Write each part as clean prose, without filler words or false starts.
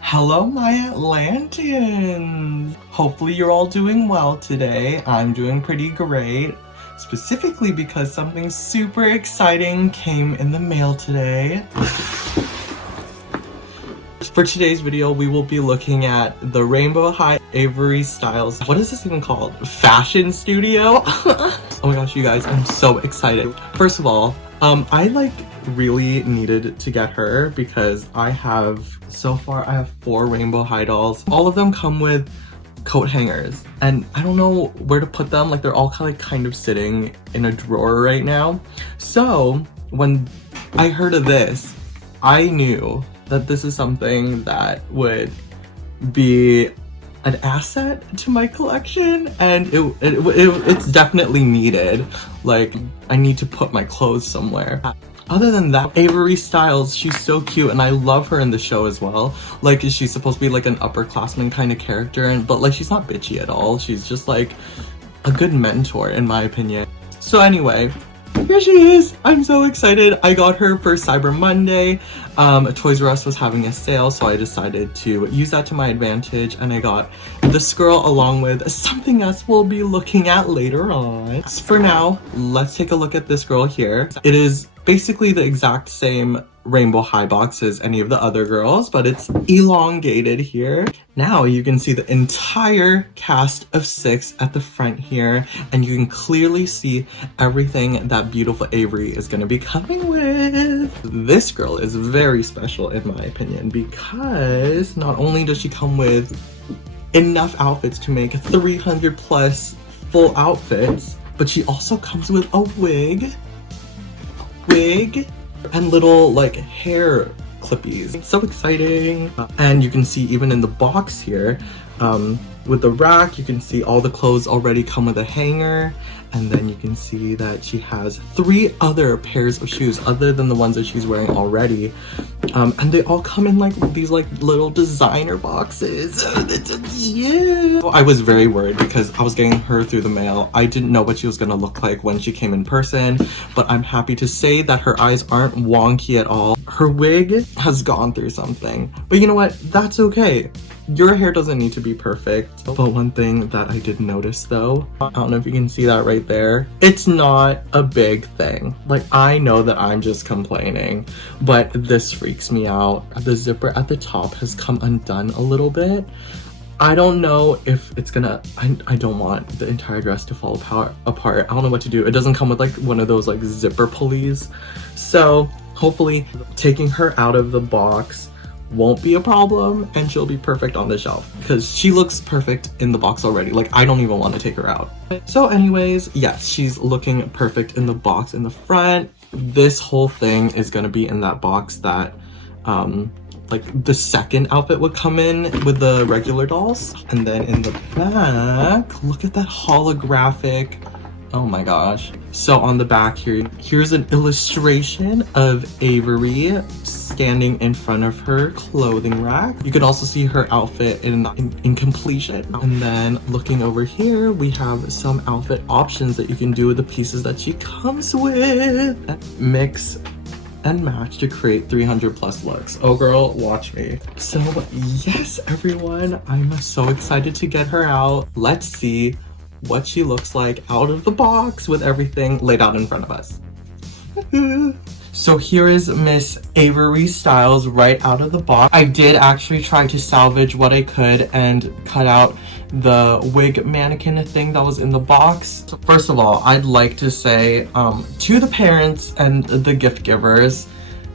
Hello, my Atlanteans! Hopefully you're all doing well today. I'm doing pretty great, specifically because something super exciting came in the mail today. For today's video, we will be looking at the Rainbow High Avery Styles. What is this even called? Fashion studio? Oh my gosh, you guys, I'm so excited. First of all, I really needed to get her because I have 4 Rainbow High dolls. All of them come with coat hangers and I don't know where to put them. Like, they're all kind of sitting in a drawer right now. So when I heard of this, I knew that this is something that would be an asset to my collection, and it's definitely needed. Like, I need to put my clothes somewhere. Other than that, Avery Styles, she's so cute and I love her in the show as well. Like, she's supposed to be like an upperclassman kind of character, but she's not bitchy at all. She's just like a good mentor in my opinion. So anyway, here she is. I'm so excited. I got her for Cyber Monday. Toys R Us was having a sale, so I decided to use that to my advantage, and I got this girl along with something else we'll be looking at later on. For now, let's take a look at this girl here. It is basically the exact same Rainbow High box as any of the other girls, but it's elongated here. Now you can see the entire cast of 6 at the front here, and you can clearly see everything that beautiful Avery is going to be coming with. This girl is very special in my opinion because not only does she come with enough outfits to make 300 plus full outfits, but she also comes with a wig and little hair clippies. It's so exciting. And you can see even in the box here, with the rack, you can see all the clothes already come with a hanger, and then you can see that she has 3 other pairs of shoes other than the ones that she's wearing already, and they all come in these little designer boxes. Yeah. I was very worried because I was getting her through the mail. I didn't know what she was gonna look like when she came in person, but I'm happy to say that her eyes aren't wonky at all. Her wig has gone through something, but you know what? That's okay. Your hair doesn't need to be perfect. But one thing that I did notice though, I don't know if you can see that right there, it's not a big thing. I know that I'm just complaining, but this freaks me out. The zipper at the top has come undone a little bit. I don't know if it's gonna, I don't want the entire dress to fall apart. I don't know what to do. It doesn't come with one of those zipper pulleys. So hopefully taking her out of the box won't be a problem and she'll be perfect on the shelf because she looks perfect in the box already. I don't even want to take her out. So anyways, yes, she's looking perfect in the box in the front. This whole thing is going to be in that box that the second outfit would come in with the regular dolls. And then in the back, look at that holographic. Oh my gosh. So on the back here's an illustration of Avery standing in front of her clothing rack. You can also see her outfit in completion. And then looking over here, we have some outfit options that you can do with the pieces that she comes with. Mix and match to create 300 plus looks. Oh girl, watch me. So yes, everyone, I'm so excited to get her out. Let's see what she looks like out of the box with everything laid out in front of us. So here is Miss Avery Styles right out of the box. I did actually try to salvage what I could and cut out the wig mannequin thing that was in the box. So first of all, I'd like to say to the parents and the gift givers,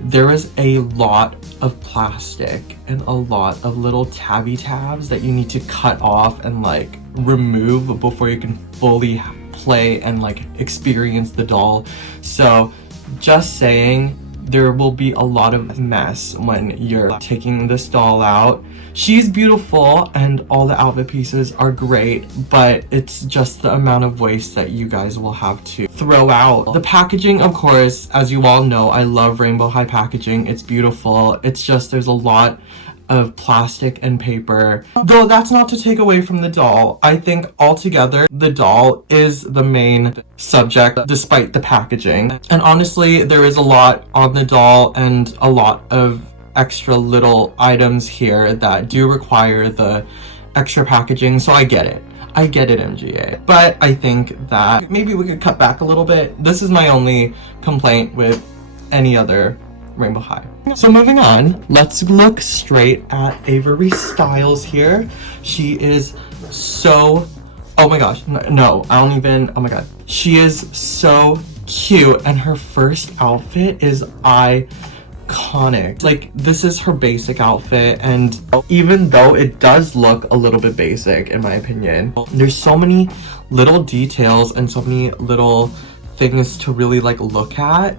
there is a lot of plastic and a lot of little tabby tabs that you need to cut off and remove before you can fully play and experience the doll. So just saying, there will be a lot of mess when you're taking this doll out. She's beautiful and all the outfit pieces are great, but it's just the amount of waste that you guys will have to throw out. The packaging, of course, as you all know, I love Rainbow High packaging. It's beautiful. It's just there's a lot of plastic and paper. Though that's not to take away from the doll. I think altogether the doll is the main subject despite the packaging. And honestly, there is a lot on the doll and a lot of extra little items here that do require the extra packaging, so I get it. I get it, MGA. But I think that maybe we could cut back a little bit. This is my only complaint with any other Rainbow High. So moving on, let's look straight at Avery Styles here. She is so, oh my gosh, no, I don't even, oh my god. She is so cute, and her first outfit is iconic. Like, this is her basic outfit, and even though it does look a little bit basic in my opinion, there's so many little details and so many little things to really like look at.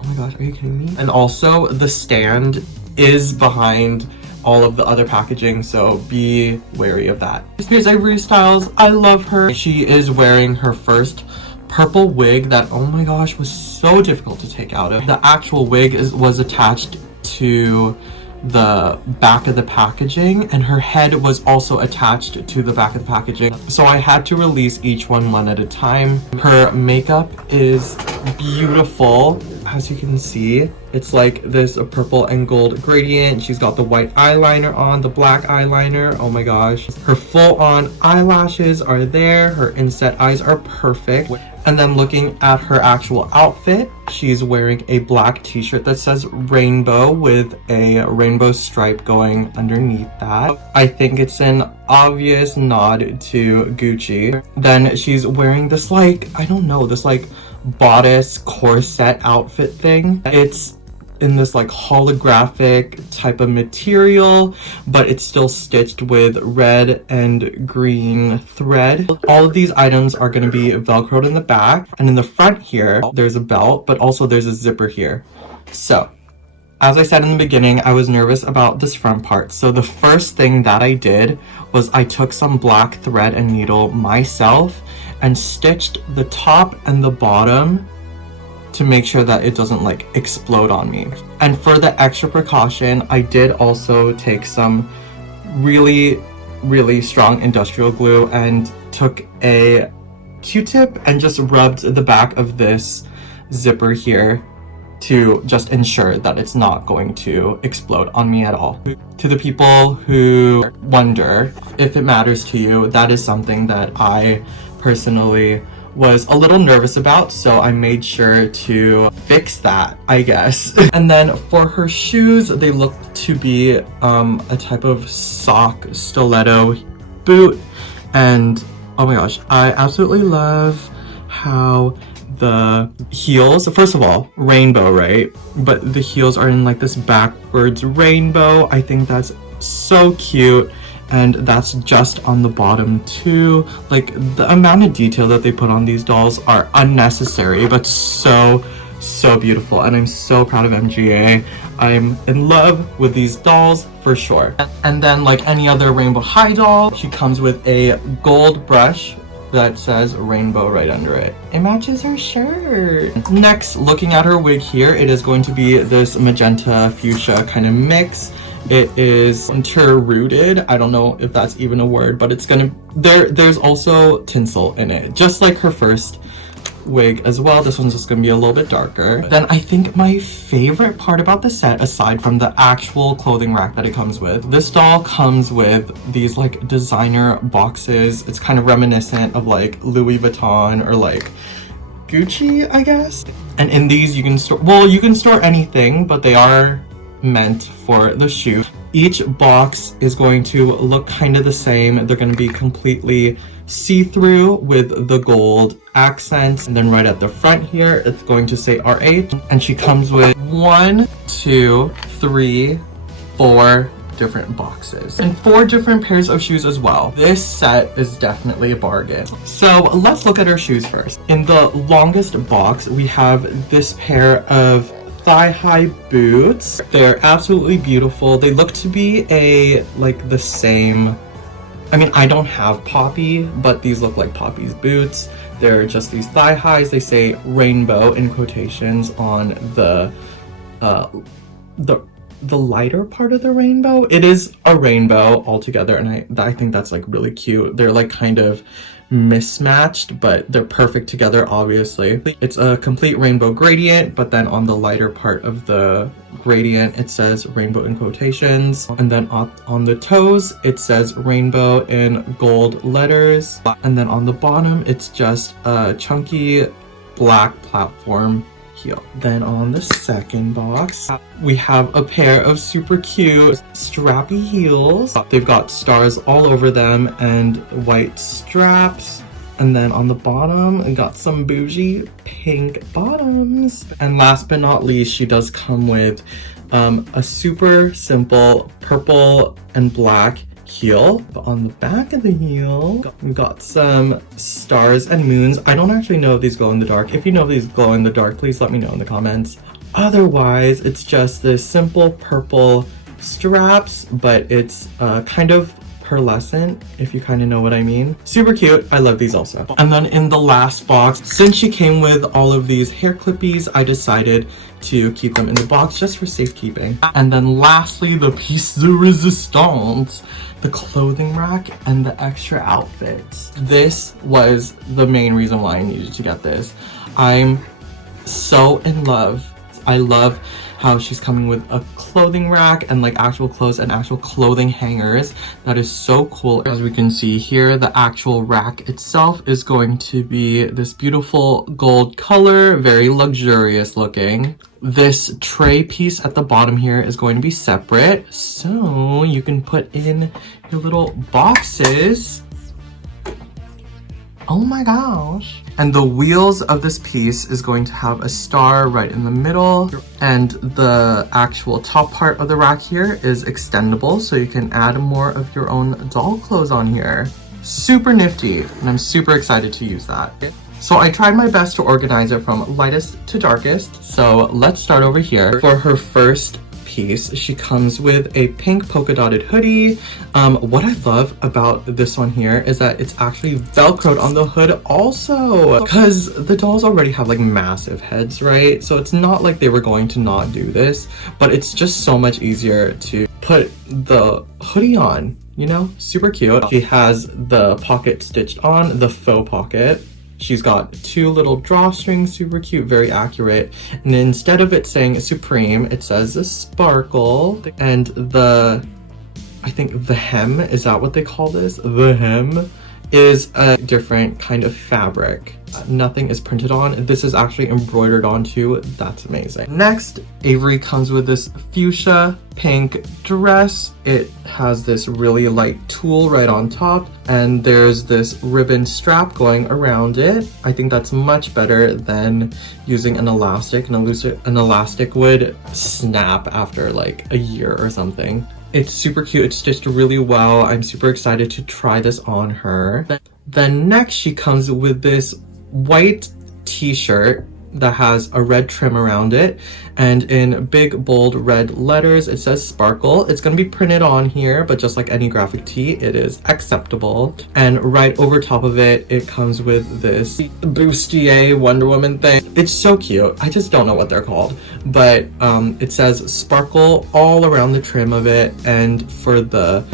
Oh my gosh, are you kidding me? And also the stand is behind all of the other packaging, so be wary of that. Here's Avery Styles. I love her. She is wearing her first purple wig that, oh my gosh, was so difficult to take out of. The actual wig was attached to the back of the packaging, and her head was also attached to the back of the packaging, so I had to release each one at a time. Her makeup is beautiful. As you can see, it's like this purple and gold gradient. She's got the white eyeliner on, the black eyeliner. Oh my gosh. Her full-on eyelashes are there. Her inset eyes are perfect. And then looking at her actual outfit, she's wearing a black t-shirt that says rainbow with a rainbow stripe going underneath that. I think it's an obvious nod to Gucci. Then she's wearing this like, I don't know, this like bodice corset outfit thing. It's in this like holographic type of material, but it's still stitched with red and green thread. All of these items are going to be velcroed in the back, and in the front here there's a belt, but also there's a zipper here. So as I said in the beginning, I was nervous about this front part, so the first thing that I did was I took some black thread and needle myself and stitched the top and the bottom to make sure that it doesn't like explode on me. And for the extra precaution, I did also take some really strong industrial glue and took a Q-tip and just rubbed the back of this zipper here to just ensure that it's not going to explode on me at all. To the people who wonder if it matters to you, that is something that I personally was a little nervous about, so I made sure to fix that, I guess. And then for her shoes, they look to be a type of sock stiletto boot, and oh my gosh, I absolutely love how the heels, first of all, rainbow, right? But the heels are in like this backwards rainbow. I think that's so cute. And that's just on the bottom too. Like, the amount of detail that they put on these dolls are unnecessary, but so beautiful. And I'm so proud of MGA. I'm in love with these dolls for sure. And then, like any other Rainbow High doll, she comes with a gold brush that says rainbow right under it. It matches her shirt. Next, looking at her wig here, it is going to be this magenta fuchsia kind of mix. It is inter-rooted. I don't know if that's even a word, but it's gonna, there's also tinsel in it, just like her first wig as well. This one's just gonna be a little bit darker. Then I think my favorite part about the set, aside from the actual clothing rack that it comes with, this doll comes with these like designer boxes. It's kind of reminiscent of like Louis Vuitton or like Gucci, I guess. And in these you can store, well, you can store anything, but they are meant for the shoe. Each box is going to look kind of the same. They're going to be completely see-through with the gold accents, and then right at the front here it's going to say RH, and she comes with 1, 2, 3, 4 different boxes and 4 different pairs of shoes as well. This set is definitely a bargain. So let's look at her shoes first. In the longest box we have this pair of thigh-high boots. They're absolutely beautiful. They look to be the same. I mean, I don't have Poppy, but these look like Poppy's boots. They're just these thigh-highs. They say rainbow in quotations on the lighter part of the rainbow. It is a rainbow altogether, and I think that's like really cute. They're like kind of mismatched, but they're perfect together, obviously. It's a complete rainbow gradient, but then on the lighter part of the gradient it says rainbow in quotations, and then on the toes it says rainbow in gold letters, and then on the bottom it's just a chunky black platform heel. Then on the second box we have a pair of super cute strappy heels. They've got stars all over them and white straps. And then on the bottom, I got some bougie pink bottoms. And last but not least, she does come with a super simple purple and black heel. But on the back of the heel, we got some stars and moons. I don't actually know if these glow in the dark. If you know if these glow in the dark, please let me know in the comments. Otherwise, it's just this simple purple straps, but it's kind of pearlescent, if you kind of know what I mean. Super cute. I love these also. And then in the last box, since she came with all of these hair clippies, I decided to keep them in the box just for safekeeping. And then lastly, the piece de resistance, the clothing rack and the extra outfits. This was the main reason why I needed to get this. I'm so in love. I love how she's coming with a clothing rack and like actual clothes and actual clothing hangers. That is so cool. As we can see here, the actual rack itself is going to be this beautiful gold color, very luxurious looking. This tray piece at the bottom here is going to be separate, so you can put in your little boxes. Oh my gosh. And the wheels of this piece is going to have a star right in the middle, and the actual top part of the rack here is extendable, so you can add more of your own doll clothes on here. Super nifty, and I'm super excited to use that. So I tried my best to organize it from lightest to darkest, so let's start over here. For her first piece, she comes with a pink polka dotted hoodie. What I love about this one here is that it's actually velcroed on the hood also, because the dolls already have like massive heads, right? So it's not like they were going to not do this, but it's just so much easier to put the hoodie on, you know? Super cute. She has the pocket stitched on, the faux pocket. She's got two little drawstrings, super cute, very accurate. And instead of it saying Supreme, it says a sparkle. And I think the hem, is that what they call this? The hem is a different kind of fabric. Nothing is printed on. This is actually embroidered onto. That's amazing. Next, Avery comes with this fuchsia pink dress. It has this really light tulle right on top, and there's this ribbon strap going around it. I think that's much better than using an elastic. An elastic would snap after like a year or something. It's super cute. It's stitched really well. I'm super excited to try this on her. Then next, she comes with this white t-shirt that has a red trim around it, and in big bold red letters it says sparkle. It's going to be printed on here, but just like any graphic tee, it is acceptable. And right over top of it, it comes with this bustier Wonder Woman thing. It's so cute. I just don't know what they're called, but it says sparkle all around the trim of it. And for the,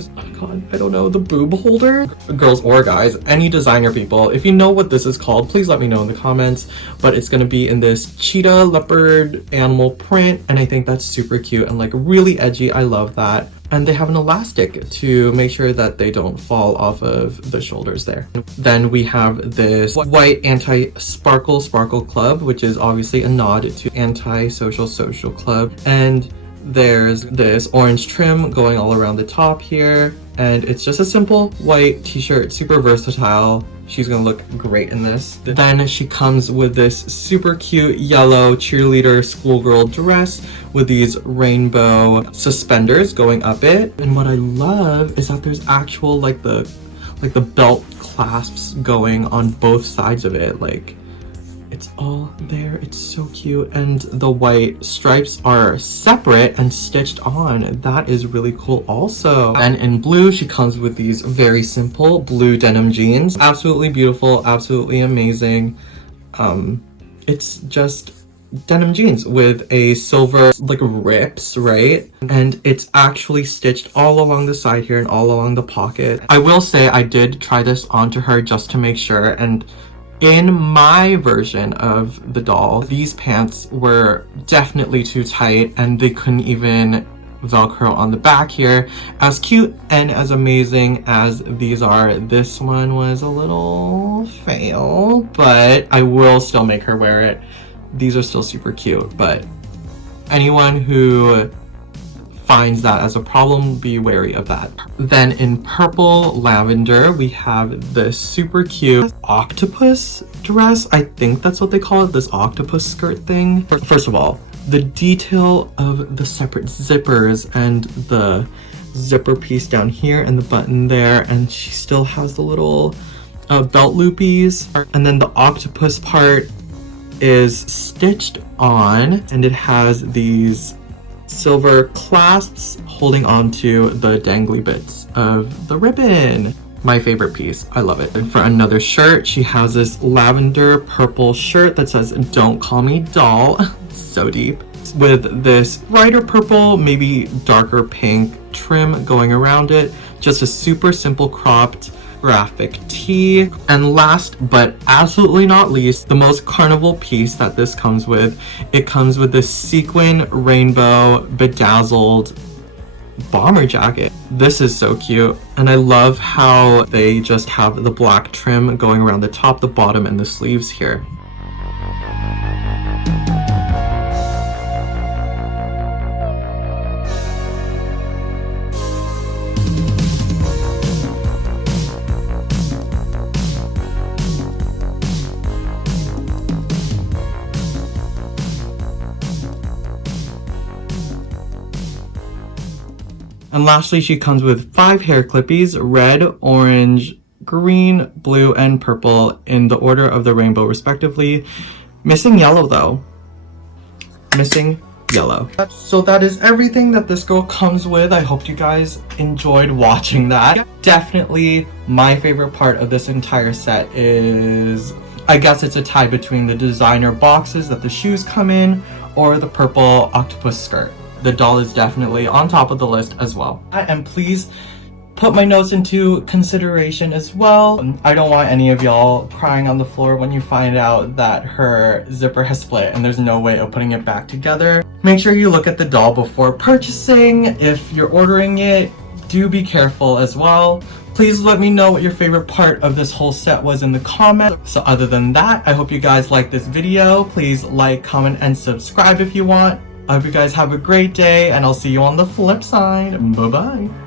I don't know, the boob holder, girls or guys, any designer people, if you know what this is called, please let me know in the comments. But it's going to be in this cheetah leopard animal print, and I think that's super cute and like really edgy. I love that. And they have an elastic to make sure that they don't fall off of the shoulders there. Then we have this white anti-sparkle club, which is obviously a nod to anti-social club. And there's this orange trim going all around the top here, and it's just a simple white t-shirt, super versatile. She's gonna look great in this. Then she comes with this super cute yellow cheerleader schoolgirl dress with these rainbow suspenders going up it. And what I love is that there's actual like the belt clasps going on both sides of it. Like, it's all there. It's so cute. And the white stripes are separate and stitched on. That is really cool also. And in blue, she comes with these very simple blue denim jeans. Absolutely beautiful, absolutely amazing. It's just denim jeans with a silver like rips, right? And it's actually stitched all along the side here and all along the pocket. I will say I did try this onto her just to make sure, and in my version of the doll, these pants were definitely too tight and they couldn't even Velcro on the back here. As cute and as amazing as these are, this one was a little fail, but I will still make her wear it. These are still super cute, but anyone who finds that as a problem, be wary of that. Then in purple lavender, we have this super cute octopus dress. I think that's what they call it, this octopus skirt thing. First of all, the detail of the separate zippers and the zipper piece down here and the button there, and she still has the little belt loopies. And then the octopus part is stitched on, and it has these silver clasps holding onto the dangly bits of the ribbon. My favorite piece. I love it. And for another shirt, she has this lavender purple shirt that says "Don't call me doll." So deep. With this brighter purple, maybe darker pink trim going around it. Just a super simple cropped graphic tee. And last but absolutely not least, the most carnival piece that this comes with. It comes with this sequin rainbow bedazzled bomber jacket. This is so cute, and I love how they just have the black trim going around the top, the bottom, and the sleeves here. And lastly, she comes with 5 hair clippies, red, orange, green, blue, and purple in the order of the rainbow respectively. Missing yellow though. Missing yellow. So that is everything that this girl comes with. I hope you guys enjoyed watching that. Definitely my favorite part of this entire set is, I guess it's a tie between the designer boxes that the shoes come in or the purple octopus skirt. The doll is definitely on top of the list as well. And please put my notes into consideration as well. I don't want any of y'all crying on the floor when you find out that her zipper has split and there's no way of putting it back together. Make sure you look at the doll before purchasing. If you're ordering it, do be careful as well. Please let me know what your favorite part of this whole set was in the comments. So other than that, I hope you guys liked this video. Please like, comment, and subscribe if you want. I hope you guys have a great day, and I'll see you on the flip side. Bye-bye.